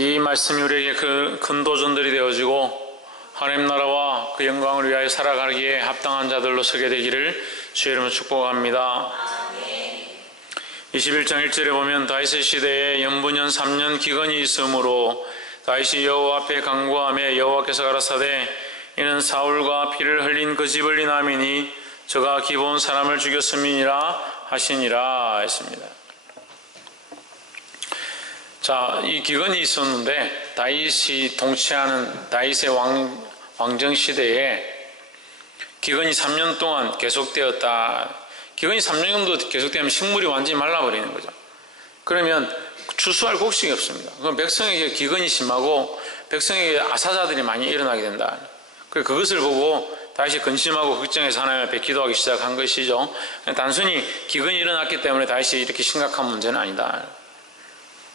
이 말씀이 우리에게 그 큰 도전들이 되어지고 하나님 나라와 그 영광을 위하여 살아가기에 합당한 자들로 서게 되기를 주의 이름으로 축복합니다. 21장 1절에 보면 다윗의 시대에 연분연 3년 기근이 있으므로 다윗이 여호와 앞에 간구하며 여호와께서 가라사대 이는 사울과 피를 흘린 그 집을 인함이니 저가 기브온 사람을 죽였음이니라 하시니라 했습니다. 자, 이 기근이 있었는데 다윗이 통치하는 다윗의 왕정 시대에 기근이 3년 동안 계속되었다. 기근이 3년 정도 계속되면 식물이 완전히 말라버리는 거죠. 그러면 추수할 곡식이 없습니다. 그럼 백성에게 기근이 심하고 백성에게 아사자들이 많이 일어나게 된다. 그것을 보고 다윗이 근심하고 걱정해서 하나님 앞에 기도하기 시작한 것이죠. 단순히 기근이 일어났기 때문에 다윗이 이렇게 심각한 문제는 아니다.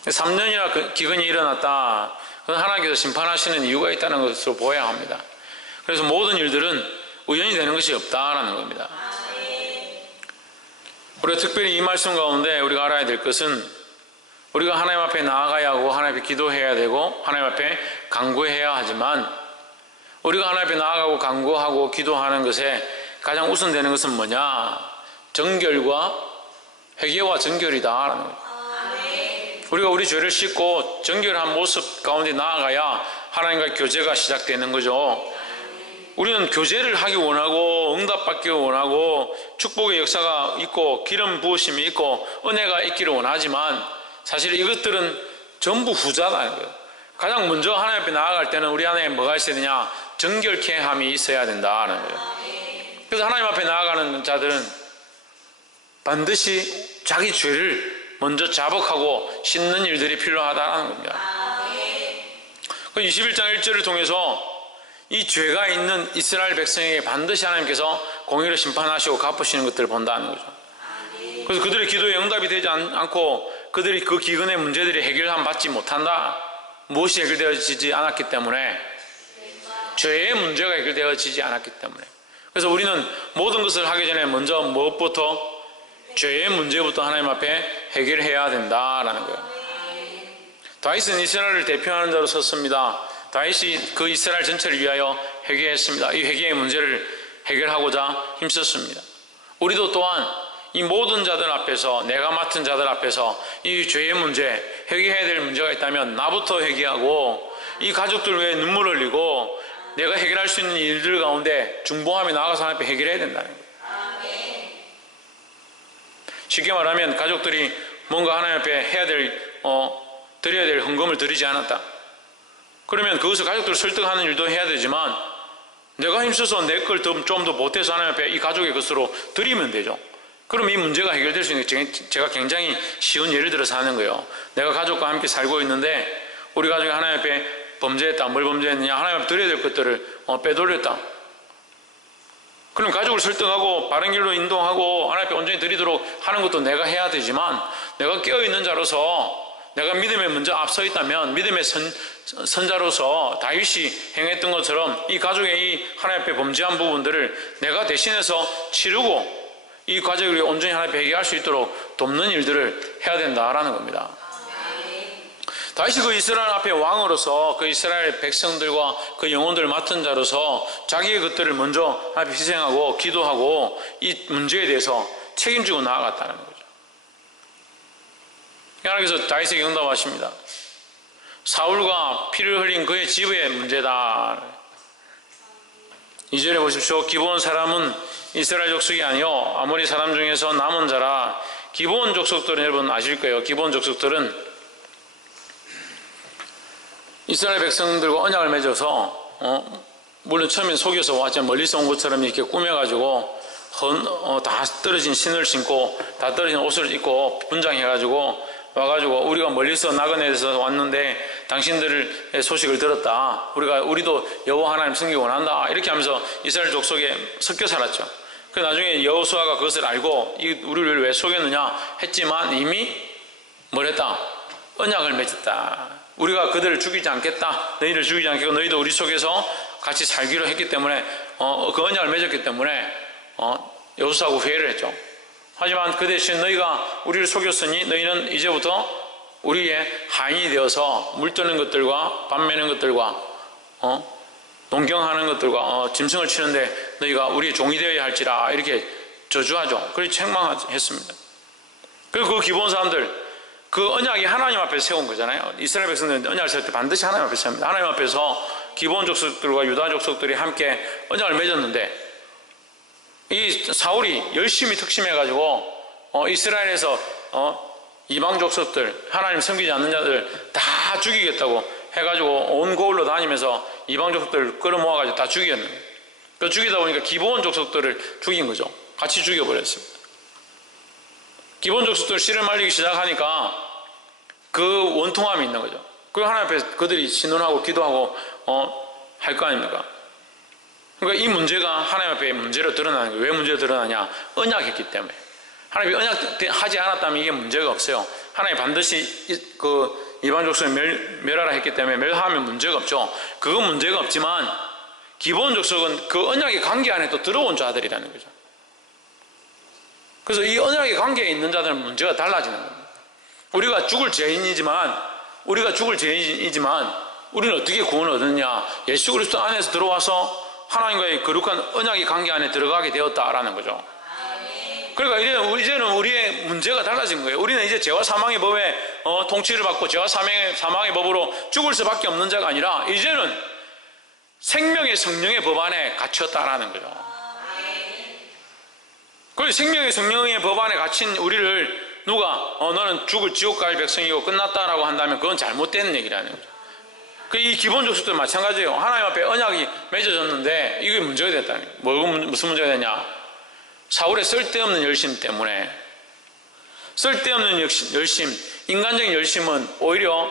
3년이나 기근이 일어났다. 하나님께서 심판하시는 이유가 있다는 것으로 보아야 합니다. 그래서 모든 일들은 우연히 되는 것이 없다라는 겁니다. 우리가 특별히 이 말씀 가운데 우리가 알아야 될 것은 우리가 하나님 앞에 나아가야 하고 하나님 앞에 기도해야 되고 하나님 앞에 간구해야 하지만 우리가 하나님 앞에 나아가고 간구하고 기도하는 것에 가장 우선되는 것은 뭐냐? 정결과 회개와 정결이다라는 거예요. 우리가 우리 죄를 씻고 정결한 모습 가운데 나아가야 하나님과 교제가 시작되는 거죠. 우리는 교제를 하기 원하고 응답받기 원하고 축복의 역사가 있고 기름 부으심이 있고 은혜가 있기를 원하지만 사실 이것들은 전부 후자라는 거예요. 가장 먼저 하나님 앞에 나아갈 때는 우리 안에 뭐가 있어야 되냐? 정결케 함이 있어야 된다는 거예요. 그래서 하나님 앞에 나아가는 자들은 반드시 자기 죄를 먼저 자복하고 씻는 일들이 필요하다는 겁니다. 21장 1절을 통해서 이 죄가 있는 이스라엘 백성에게 반드시 하나님께서 공의로 심판하시고 갚으시는 것들을 본다는 거죠. 그래서 그들의 기도에 응답이 되지 않고 그들이 그 기근의 문제들이 해결함 받지 못한다. 무엇이 해결되어지지 않았기 때문에 죄의 문제가 해결되어지지 않았기 때문에 그래서 우리는 모든 것을 하기 전에 먼저 무엇부터? 죄의 문제부터 하나님 앞에 해결해야 된다라는 거예요. 다윗은 이스라엘을 대표하는 자로 섰습니다. 다윗이 그 이스라엘 전체를 위하여 회개했습니다. 이 회개의 문제를 해결하고자 힘썼습니다. 우리도 또한 이 모든 자들 앞에서 내가 맡은 자들 앞에서 이 죄의 문제, 회개해야 될 문제가 있다면 나부터 회개하고 이 가족들 위해 눈물을 흘리고 내가 해결할 수 있는 일들 가운데 중보함에 나아가서 하나님 앞에 해결해야 된다는 거예요. 쉽게 말하면 가족들이 뭔가 하나님 앞에 해야 될 드려야 될 헌금을 드리지 않았다. 그러면 그것을 가족들을 설득하는 일도 해야 되지만 내가 힘써서 내 걸 좀 더 보태서 하나님 앞에 이 가족의 것으로 드리면 되죠. 그럼 이 문제가 해결될 수 있는 게 제가 굉장히 쉬운 예를 들어서 하는 거예요. 내가 가족과 함께 살고 있는데 우리 가족이 하나님 앞에 범죄했다. 뭘 범죄했느냐? 하나님 앞에 드려야 될 것들을 빼돌렸다. 그럼 가족을 설득하고 바른 길로 인도하고 하나님 앞에 온전히 드리도록 하는 것도 내가 해야 되지만 내가 깨어있는 자로서 내가 믿음에 먼저 앞서 있다면 믿음의 선자로서 다윗이 행했던 것처럼 이 가족의 이 하나님 앞에 범죄한 부분들을 내가 대신해서 치르고 이 가족을 온전히 하나님 앞에 회개할 수 있도록 돕는 일들을 해야 된다라는 겁니다. 다윗이 그 이스라엘 앞에 왕으로서 그 이스라엘 백성들과 그 영혼들을 맡은 자로서 자기의 것들을 먼저 앞에 희생하고 기도하고 이 문제에 대해서 책임지고 나아갔다는 거죠. 하나님께서 다윗에게 응답하십니다. 사울과 피를 흘린 그의 집의 문제다. 2절에 보십시오. 기브온 사람은 이스라엘 족속이 아니요 아모리 사람 중에서 남은 자라. 기브온 족속들은 여러분 아실 거예요. 기브온 족속들은 이스라엘 백성들과 언약을 맺어서 물론 처음엔 속여서 왔지만 멀리서 온 것처럼 이렇게 꾸며가지고 다 떨어진 신을 신고 다 떨어진 옷을 입고 분장해가지고 와가지고 우리가 멀리서 나그네에서 왔는데 당신들의 소식을 들었다. 우리도 여호와 하나님 섬기기 원한다. 이렇게 하면서 이스라엘 족속에 섞여 살았죠. 그 나중에 여호수아가 그것을 알고 우리를 왜 속였느냐 했지만 이미 뭘 했다? 언약을 맺었다. 우리가 그들을 죽이지 않겠다. 너희를 죽이지 않겠고 너희도 우리 속에서 같이 살기로 했기 때문에 그 언약을 맺었기 때문에 여호수아하고 회의를 했죠. 하지만 그 대신 너희가 우리를 속였으니 너희는 이제부터 우리의 하인이 되어서 물 뜨는 것들과 밥 매는 것들과 농경하는 것들과 짐승을 치는데 너희가 우리의 종이 되어야 할지라 이렇게 저주하죠. 그렇게 책망했습니다. 그리고 그 기본 사람들 그 언약이 하나님 앞에 세운 거잖아요. 이스라엘 백성들은 언약을 세울 때 반드시 하나님 앞에 세웁니다. 하나님 앞에서 기본 족속들과 유다 족속들이 함께 언약을 맺었는데 이 사울이 열심히 특심해가지고 이스라엘에서 이방 족속들 하나님 섬기지 않는 자들 다 죽이겠다고 해가지고 온 고을로 다니면서 이방 족속들을 끌어모아가지고 다 죽이었는 거예요. 그 죽이다 보니까 기본 족속들을 죽인 거죠. 같이 죽여버렸습니다. 기본 족속들 씨를 말리기 시작하니까 그 원통함이 있는 거죠. 그리고 하나님 앞에 그들이 신원하고 기도하고 할 거 아닙니까? 그러니까 이 문제가 하나님 앞에 문제로 드러나는 거예요. 왜 문제로 드러나냐? 언약했기 때문에. 하나님이 언약하지 않았다면 이게 문제가 없어요. 하나님이 반드시 그 이방 족속을 멸하라 했기 때문에 멸하면 문제가 없죠. 그건 문제가 없지만 기본 족속은 그 언약의 관계 안에 또 들어온 자들이라는 거죠. 그래서 이 언약의 관계에 있는 자들은 문제가 달라지는 겁니다. 우리가 죽을 죄인이지만 우리는 어떻게 구원을 얻느냐? 예수 그리스도 안에서 들어와서 하나님과의 거룩한 언약의 관계 안에 들어가게 되었다라는 거죠. 그러니까 이제는 우리의 문제가 달라진 거예요. 우리는 이제 죄와 사망의 법에 통치를 받고 죄와 사망의 법으로 죽을 수밖에 없는 자가 아니라 이제는 생명의 성령의 법 안에 갇혔다라는 거죠. 그리고 생명의 성령의 법 안에 갇힌 우리를 누가 너는 죽을 지옥 갈 백성이고 끝났다라고 한다면 그건 잘못된 얘기라는 거죠. 이 기본 족속도 마찬가지예요. 하나님 앞에 언약이 맺어졌는데 이게 문제가 됐다는 거예요. 무슨 문제가 됐냐? 사울의 쓸데없는 열심 때문에. 쓸데없는 열심, 인간적인 열심은 오히려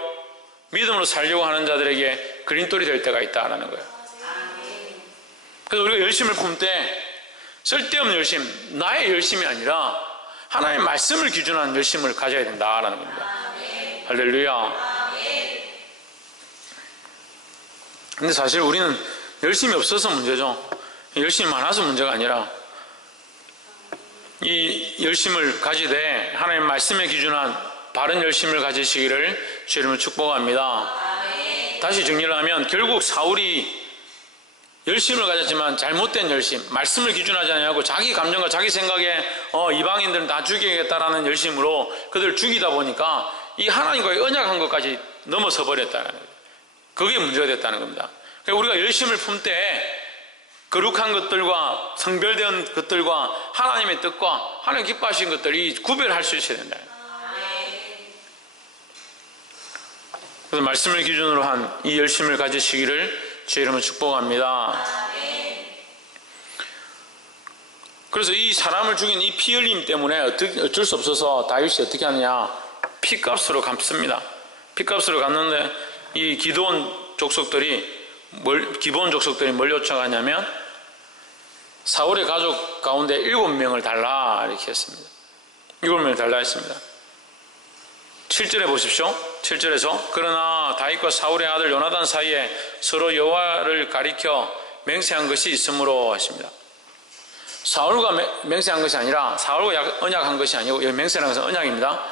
믿음으로 살려고 하는 자들에게 그린돌이 될 때가 있다라는 거예요. 그래서 우리가 열심을 품을 때 쓸데없는 열심, 나의 열심이 아니라 하나님의 말씀을 기준으로 한 열심을 가져야 된다라는 겁니다. 할렐루야. 근데 사실 우리는 열심이 없어서 문제죠. 열심이 많아서 문제가 아니라 이 열심을 가지되 하나님의 말씀에 기준한 바른 열심을 가지시기를 주님을 축복합니다. 다시 정리를 하면 결국 사울이 열심을 가졌지만 잘못된 열심, 말씀을 기준하지 않고 자기 감정과 자기 생각에 이방인들은 다 죽이겠다라는 열심으로 그들을 죽이다 보니까 이 하나님과의 언약한 것까지 넘어서 버렸다는 거예요. 그게 문제가 됐다는 겁니다. 그러니까 우리가 열심을 품 때 거룩한 것들과 성별된 것들과 하나님의 뜻과 하나님 기뻐하신 것들이 구별할 수 있어야 된다. 그래서 말씀을 기준으로 한 이 열심을 가지시기를 주의 이름으로 축복합니다. 그래서 이 사람을 죽인 이 피 흘림 때문에 어쩔 수 없어서 다윗이 어떻게 하느냐? 피값으로 갚습니다. 피값으로 갚는데 이 기드온 족속들이 기본 족속들이 뭘 요청하냐면 사울의 가족 가운데 7명을 달라 이렇게 했습니다. 7명을 달라 했습니다. 7절에 보십시오. 7절에서 그러나 다윗과 사울의 아들 요나단 사이에 서로 여호와를 가리켜 맹세한 것이 있으므로 하십니다. 사울과 맹세한 것이 아니라 사울과 언약한 것이 아니고 여기 맹세라는 것은 언약입니다.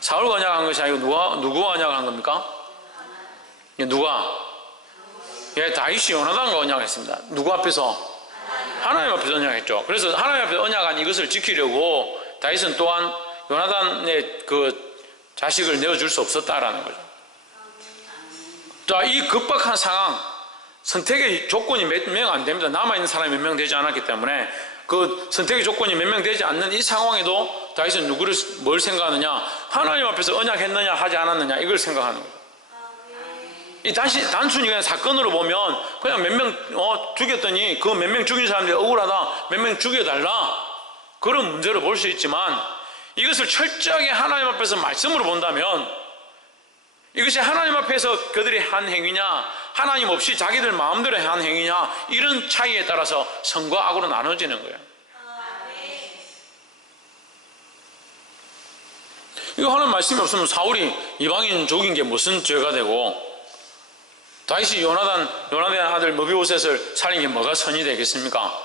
사울과 언약한 것이 아니고 누구와 언약한 겁니까? 누가? 예, 다윗이 요나단과 언약했습니다. 누구 앞에서? 하나님 앞에서 언약했죠. 그래서 하나님 앞에서 언약한 이것을 지키려고 다윗은 또한 요나단의 그 자식을 내어줄 수 없었다라는 거죠. 자, 이 급박한 상황, 선택의 조건이 몇 명 안 됩니다. 남아있는 사람이 몇 명 되지 않았기 때문에 그 선택의 조건이 몇 명 되지 않는 이 상황에도 다윗은 뭘 생각하느냐? 하나님 앞에서 언약했느냐 하지 않았느냐 이걸 생각하는 거예요. 단순히 그냥 사건으로 보면 그냥 몇 명 죽였더니 그 몇 명 죽인 사람들이 억울하다, 몇 명 죽여달라 그런 문제로 볼 수 있지만 이것을 철저하게 하나님 앞에서 말씀으로 본다면 이것이 하나님 앞에서 그들이 한 행위냐 하나님 없이 자기들 마음대로 한 행위냐 이런 차이에 따라서 선과 악으로 나눠지는 거예요. 이거 하는 말씀이 없으면 사울이 이방인 죽인 게 무슨 죄가 되고 다윗이 요나단의 아들 머비보셋을 살린 게 뭐가 선이 되겠습니까?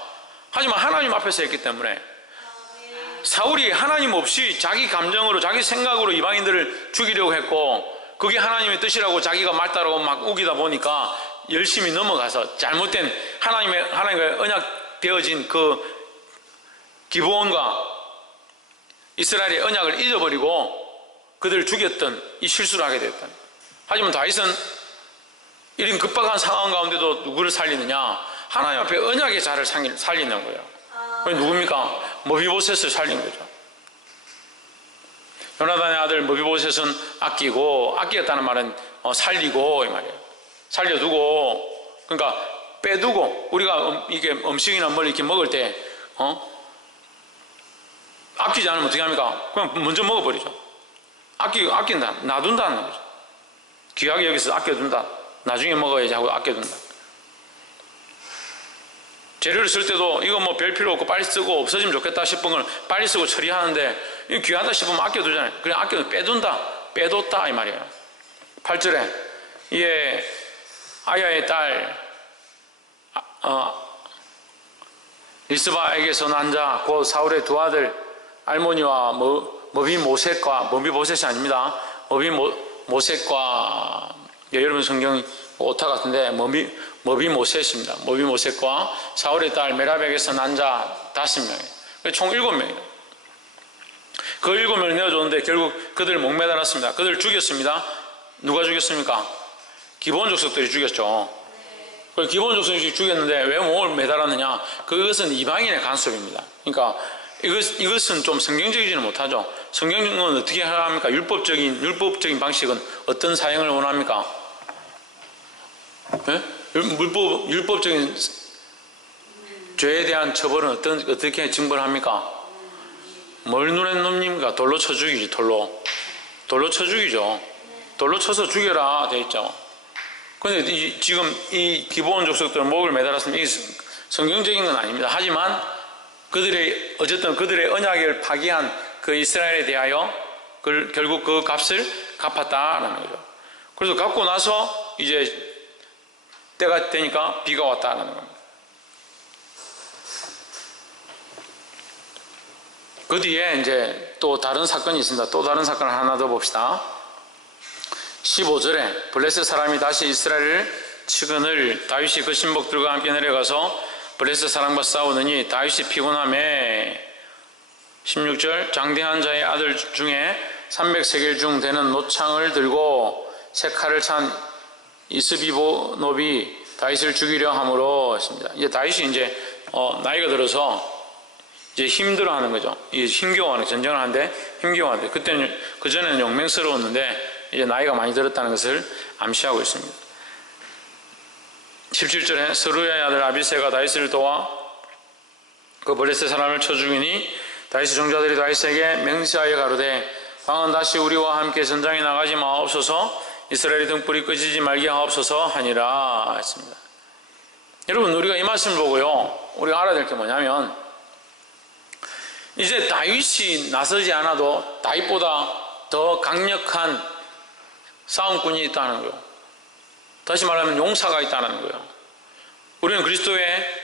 하지만 하나님 앞에서 했기 때문에 사울이 하나님 없이 자기 감정으로 자기 생각으로 이방인들을 죽이려고 했고 그게 하나님의 뜻이라고 자기가 맞다라고 막 우기다 보니까 열심히 넘어가서 잘못된 하나님과 언약되어진 그 기브온과 이스라엘의 언약을 잊어버리고 그들을 죽였던 이 실수를 하게 되었다. 하지만 다윗은 이런 급박한 상황 가운데도 누구를 살리느냐? 하나님 앞에 언약의 자를 살리는 거예요. 누굽니까? 머비보셋을 살린 거죠. 요나단의 아들 머비보셋은 아끼었다는 말은 살리고 이 말이에요. 살려두고, 그러니까 빼두고, 우리가 이게 음식이나 뭘 이렇게 먹을 때 아끼지 않으면 어떻게 합니까? 그냥 먼저 먹어버리죠. 아낀다, 놔둔다는 거죠. 귀하게 여기서 아껴둔다. 나중에 먹어야지 하고 아껴둔다. 재료를 쓸 때도 이거 뭐 별 필요 없고 빨리 쓰고 없어지면 좋겠다 싶은 걸 빨리 쓰고 처리하는데 이거 귀하다 싶으면 아껴두잖아요. 그냥 빼뒀다 이 말이에요. 8절에 이에 아야의 딸 리스바에게서 난 자 곧 사울의 두 아들 알모니와 머비보셋이 아닙니다. 머비모셋과 여러분 성경이 오타 같은데 머비모셋입니다. 머비모셋과 사울의 딸 메랍에게서 난 자 5명, 총 7명이다. 그 7명을 내어줬는데 결국 그들을 목매달았습니다. 그들을 죽였습니다. 누가 죽였습니까? 기브온 족속들이 죽였죠. 기브온 족속들이 죽였는데 왜 목을 매달았느냐? 그것은 이방인의 간섭입니다. 그러니까 이것은 좀 성경적이지는 못하죠. 성경은 어떻게 합니까? 율법적인 방식은 어떤 사형을 원합니까? 네? 율법적인 죄에 대한 처벌은 어떻게 징벌합니까? 뭘 눈엔 놈입니까? 돌로 쳐 죽이지, 돌로 쳐 죽이죠. 돌로 쳐서 죽여라 돼 있죠. 근데 지금 이 기브온 족속들은 목을 매달았으면 이게 성경적인 건 아닙니다. 하지만 어쨌든 그들의 언약을 파기한 그 이스라엘에 대하여 결국 그 값을 갚았다라는 거죠. 그래서 갚고 나서 이제 때가 되니까 비가 왔다라는 겁니다. 그 뒤에 이제 또 다른 사건이 있습니다. 또 다른 사건을 하나 더 봅시다. 15절에 블레셋 사람이 다시 이스라엘을 치거늘 다윗이 그 신복들과 함께 내려가서 블레셋 사람과 싸우느니 다윗이 피곤함에 16절 장대한 자의 아들 중에 300세겔 중 되는 노창을 들고 세 칼을 찬 이스비보노비 다윗을 죽이려 함으로 했습니다. 이제 다윗이 이제 나이가 들어서 이제 힘들어하는 거죠. 힘겨워하는 전쟁을 하는데 힘겨워하는데 그때는 그전에는 용맹스러웠는데 이제 나이가 많이 들었다는 것을 암시하고 있습니다. 17절에 스루야의 아들 아비새가 다윗을 도와 그 블레셋 사람을 쳐 죽이니 다윗의 종자들이 다윗에게 맹세하여 가로되 왕은 다시 우리와 함께 전장에 나가지 마옵소서 이스라엘의 등불이 꺼지지 말게 하옵소서 하니라 했습니다. 여러분 우리가 이 말씀을 보고요 우리가 알아야 될 게 뭐냐면 이제 다윗이 나서지 않아도 다윗보다 더 강력한 싸움꾼이 있다는 거예요. 다시 말하면 용사가 있다는 거예요. 우리는 그리스도의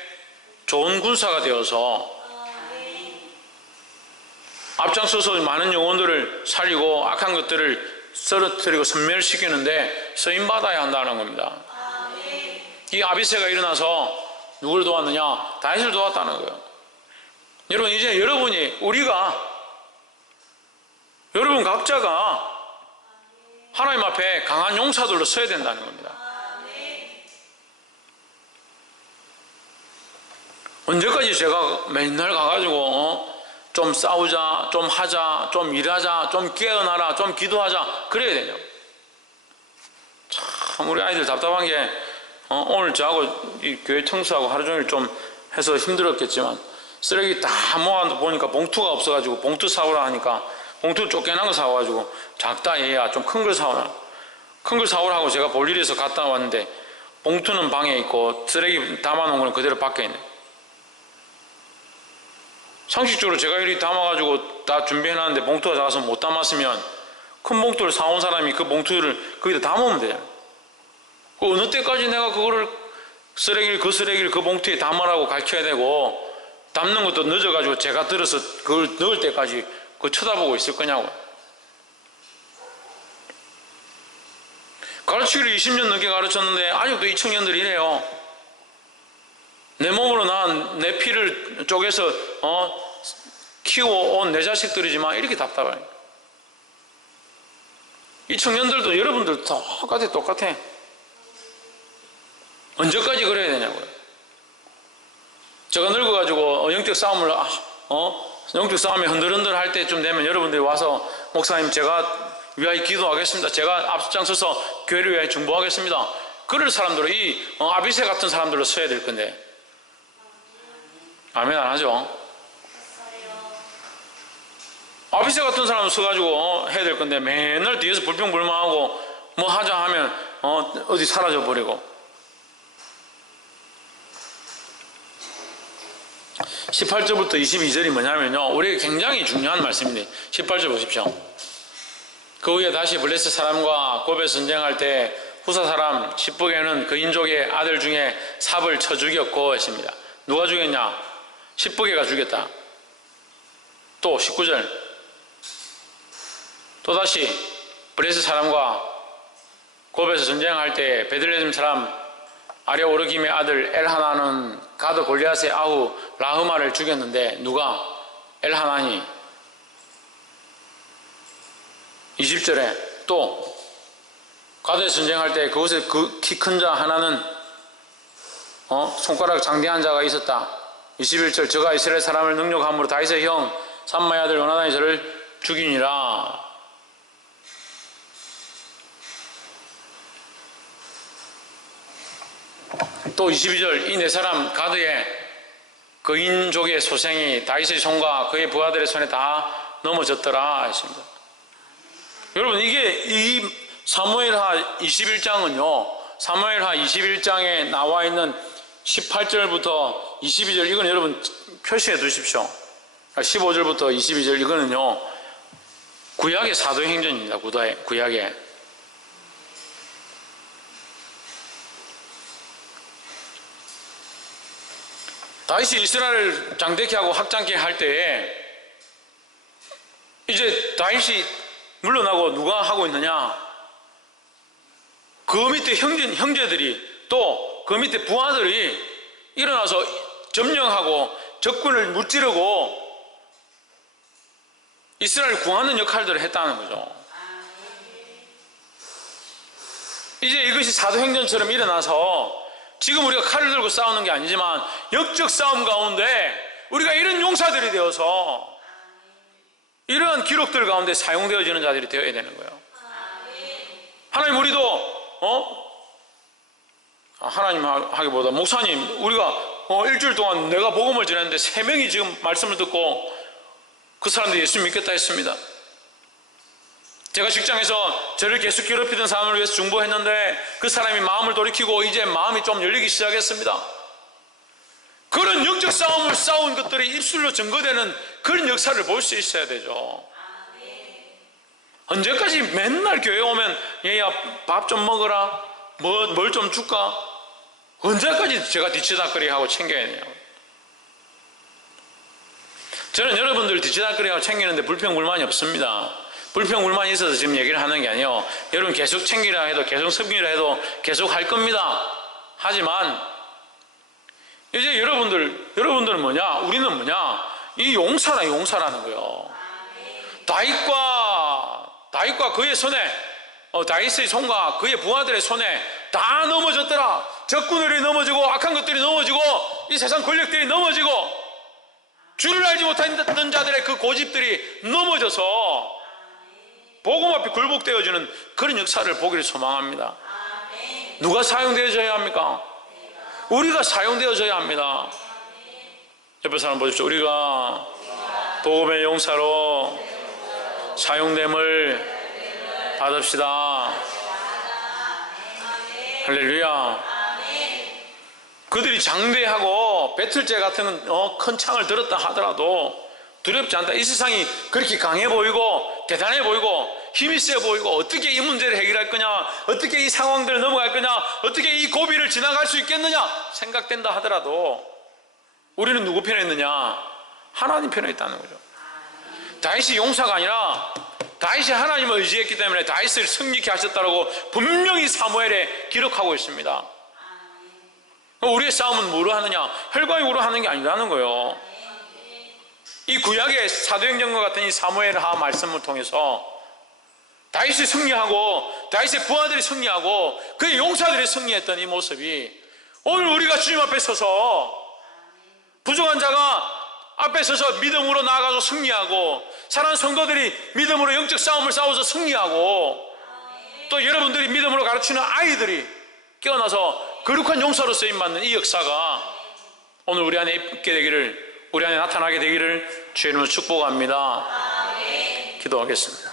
좋은 군사가 되어서 앞장서서 많은 영혼들을 살리고 악한 것들을 쓰러뜨리고 섬멸시키는데 쓰임받아야 한다는 겁니다. 이 아비새가 일어나서 누구를 도왔느냐? 다윗을 도왔다는 거예요. 여러분 이제 여러분 각자가 하나님 앞에 강한 용사들로 서야 된다는 겁니다. 언제까지 제가 맨날 가가지고 좀 싸우자, 좀 하자, 좀 일하자, 좀 깨어나라, 좀 기도하자 그래야 되냐? 참 우리 아이들 답답한 게 오늘 저하고 이 교회 청소하고 하루 종일 좀 해서 힘들었겠지만 쓰레기 다 모아 보니까 봉투가 없어가지고 봉투 사오라 하니까 봉투 쫓겨난 거 사와가지고 작다 얘야 좀 큰 걸 사오라. 큰 걸 사오라고 제가 볼일에서 갔다 왔는데 봉투는 방에 있고 쓰레기 담아놓은 거는 그대로 밖에 있네. 상식적으로 제가 이리 담아가지고 다 준비해놨는데 봉투가 작아서 못 담았으면 큰 봉투를 사온 사람이 그 봉투를 거기다 담으면 돼요. 그 어느 때까지 내가 그거를 그 쓰레기를 그 봉투에 담으라고 가르쳐야 되고 담는 것도 늦어가지고 제가 들어서 그걸 넣을 때까지 그거 쳐다보고 있을 거냐고. 가르치기를 20년 넘게 가르쳤는데 아직도 이 청년들이 이래요. 내 몸으로 난 내 피를 쪼개서 키워온 내 자식들이지만 이렇게 답답해요. 이 청년들도 여러분들 똑같아. 언제까지 그래야 되냐고요. 제가 늙어가지고 영적 싸움을 영적 싸움이 흔들흔들 할 때쯤 되면 여러분들이 와서 목사님 제가 위하여 기도하겠습니다. 제가 앞장서서 교회를 위하여 중보하겠습니다. 그럴 사람들은 이 아비새 같은 사람들로 서야 될 건데 아멘 안 하죠? 아비새 같은 사람 서가지고 해야 될 건데 맨날 뒤에서 불평불만하고 뭐 하자 하면 어디 사라져 버리고. 18절부터 22절이 뭐냐면요, 우리에게 굉장히 중요한 말씀인데 18절 보십시오. 그 후에 다시 블레셋 사람과 고베 전쟁할 때 후사 사람 십북에는 그 인족의 아들 중에 삽을 쳐 죽였고 했습니다. 누가 죽였냐? 십북에가 죽였다. 또 19절 또다시 블레셋 사람과 고베에서 전쟁할 때 베들레헴 사람 아랴오르김의 아들 엘하나는 가드 골리앗의 아우 라흐마를 죽였는데 누가? 엘하나니. 20절에 또 가드에서 전쟁할 때 그곳에 그 키 큰 자 하나는 손가락 장대한 자가 있었다. 21절 저가 이스라엘 사람을 능욕함으로 다윗의 형 삼마의 아들 요나단이 저를 죽이니라. 또 22절 이 네 사람 가드의 그 인족의 소생이 다윗의 손과 그의 부하들의 손에 다 넘어졌더라 했습니다. 여러분 이게 이 사무엘하 21장은요 사무엘하 21장에 나와 있는 18절부터 22절 이건 여러분 표시해 두십시오. 15절부터 22절 이거는요 구약의 사도행전입니다. 구약의 다윗이 이스라엘을 장대케 하고 확장케 할 때에 이제 다윗이 물러나고 누가 하고 있느냐? 그 밑에 형제들이 또 그 밑에 부하들이 일어나서 점령하고 적군을 무찌르고 이스라엘을 구하는 역할들을 했다는 거죠. 이제 이것이 사도행전처럼 일어나서 지금 우리가 칼을 들고 싸우는 게 아니지만 역적 싸움 가운데 우리가 이런 용사들이 되어서 이러한 기록들 가운데 사용되어지는 자들이 되어야 되는 거예요. 하나님 우리도 하나님 하기보다 목사님 우리가 일주일 동안 내가 복음을 전했는데 3명이 지금 말씀을 듣고 그 사람들이 예수 믿겠다 했습니다. 제가 직장에서 저를 계속 괴롭히던 사람을 위해서 중보했는데 그 사람이 마음을 돌이키고 이제 마음이 좀 열리기 시작했습니다. 그런 영적 싸움을 싸운 것들이 입술로 증거되는 그런 역사를 볼 수 있어야 되죠. 언제까지 맨날 교회 오면 얘야 밥 좀 먹어라 뭘 좀 줄까? 언제까지 제가 뒤치다거리 하고 챙겨야 되냐고. 저는 여러분들 뒤치다거리 하고 챙기는데 불평불만이 없습니다. 불평불만이 있어서 지금 얘기를 하는 게 아니에요. 여러분 계속 챙기라 해도 계속 섬기라 해도 계속 할 겁니다. 하지만 이제 여러분들은 뭐냐? 우리는 뭐냐? 이 용사라는 거예요. 다윗과 그의 손에 다윗의 손과 그의 부하들의 손에 다 넘어졌더라. 적군들이 넘어지고 악한 것들이 넘어지고 이 세상 권력들이 넘어지고 주를 알지 못했던 자들의 그 고집들이 넘어져서 복음 앞에 굴복되어지는 그런 역사를 보기를 소망합니다. 누가 사용되어져야 합니까? 우리가 사용되어져야 합니다. 옆에 사람 보십시오. 우리가 복음의 용사로 사용됨을 받읍시다. 할렐루야. 그들이 장대하고 배틀제 같은 큰 창을 들었다 하더라도 두렵지 않다. 이 세상이 그렇게 강해 보이고 대단해 보이고 힘이 세 보이고 어떻게 이 문제를 해결할 거냐, 어떻게 이 상황들을 넘어갈 거냐, 어떻게 이 고비를 지나갈 수 있겠느냐 생각된다 하더라도 우리는 누구 편에 있느냐? 하나님 편에 있다는 거죠. 다윗이 용사가 아니라 다윗이 하나님을 의지했기 때문에 다윗을 승리케 하셨다고 분명히 사무엘에 기록하고 있습니다. 우리의 싸움은 뭐로 하느냐? 혈과 육으로 하는 게 아니라는 거예요. 이 구약의 사도행전과 같은 이 사무엘하 말씀을 통해서 다윗이 승리하고 다윗의 부하들이 승리하고 그의 용사들이 승리했던 이 모습이 오늘 우리가 주님 앞에 서서 부족한 자가 앞에 서서 믿음으로 나아가서 승리하고 사랑하는 성도들이 믿음으로 영적 싸움을 싸워서 승리하고 또 여러분들이 믿음으로 가르치는 아이들이 깨어나서 거룩한 용사로 쓰임받는 이 역사가 오늘 우리 안에 있게 되기를, 우리 안에 나타나게 되기를 주의 이름으로 축복합니다. 기도하겠습니다.